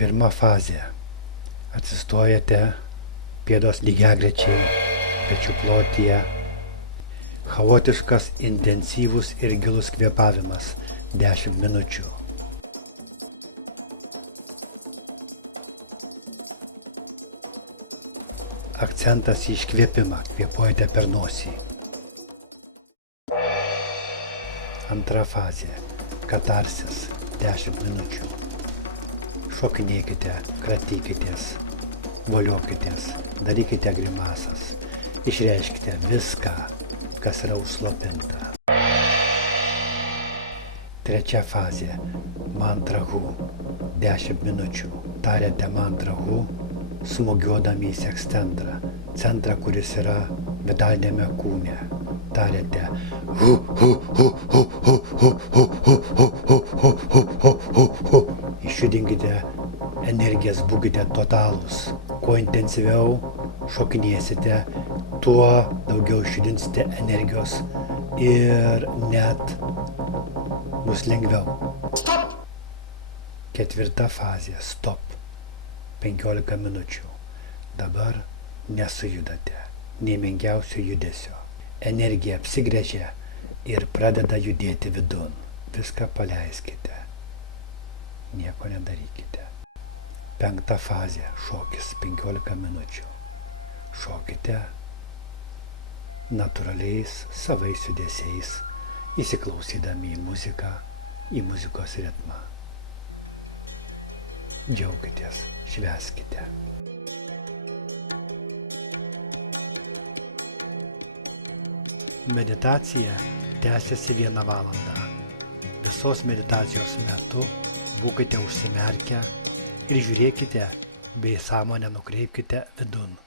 Pirma fazė. Atsistojate, pėdos lygiagrečiai, pečių plotyje. Chaotiškas, intensyvus ir gilus kvėpavimas 10 minučių. Akcentas į iškvėpimą, kvėpuojate per nosį. Antra fazė. Katarsis 10 minučių. Šokinėkite, kratykitės, voliokitės, darykite grimasas. Išreiškite viską, kas yra užslopinta. Trečia fazė. Mantra hu. 10 minučių. Tariate mantra hu, smūgiuodami į sekstentrą, centrą, kuris yra vidalinėme kūne. Tariate hu, hu, hu, hu, hu, hu, hu, hu, hu, hu, hu, hu, hu, hu. Išjudinkite energijas, būkite totalūs. Kuo intensyviau šokinėsite, tuo daugiau išjudinsite energijos ir net bus lengviau. Stop! Ketvirta fazė. Stop. 15 minučių. Dabar nesujudate, nei menkiausio judesio. Energija apsigręžia ir pradeda judėti vidun. Viską paleiskite. Nieko nedarykite. Penkta fazė. Šokis 15 minučių. Šokite natūraliais savais judesiais, įsiklausydami į muziką, į muzikos ritmą. Džiaukitės, švęskite. Meditacija tęsiasi 1 valandą. Visos meditacijos metu būkite užsimerkę ir žiūrėkite bei sąmonę nukreipkite vidun.